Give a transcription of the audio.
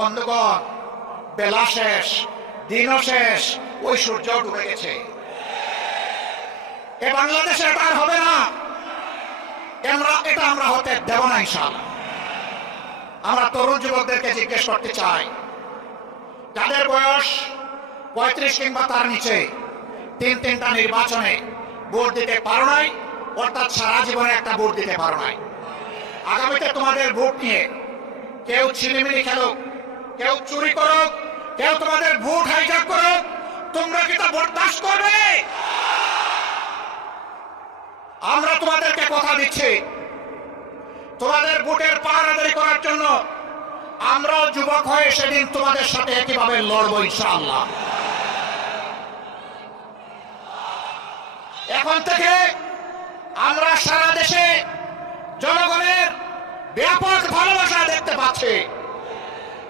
বন্ধুগণ, বেলা শেষ, দিনও শেষ, ওই সূর্য ডুবে গেছে। এ বাংলাদেশে এটা আর হবে না, এটা আমরা হতে দেব না ইনশাআল্লাহ। আমরা তরুণ যুবকদেরকে জিজ্ঞেস করতে চাই, যাদের বয়স 35 কিংবা তার নিচে, তিনটা নির্বাচনে ভোট দিতে পারো নাই, অর্থাৎ সারা জীবনে একটা ভোট দিতে পারো নাই। আগামীতে তোমাদের ভোট নিয়ে কেউ ছিনিমিনি খেলুক, কেউ চুরি করুক, কেউ তোমাদের ভোট হাইজ্যাক করুক, তোমরা কি তা বরদাস্ত করবে? আমরা তোমাদেরকে কথা দিচ্ছি, তোমাদের ভোটের পাহারাদারি করার জন্য আমরাও যুবক হয়ে সেদিন তোমাদের সাথে একইভাবে লড়বো ইনশাআল্লাহ। এখন থেকে আমরা সারা দেশে জনগণের ব্যাপক ভালোবাসা দেখতে পাচ্ছি।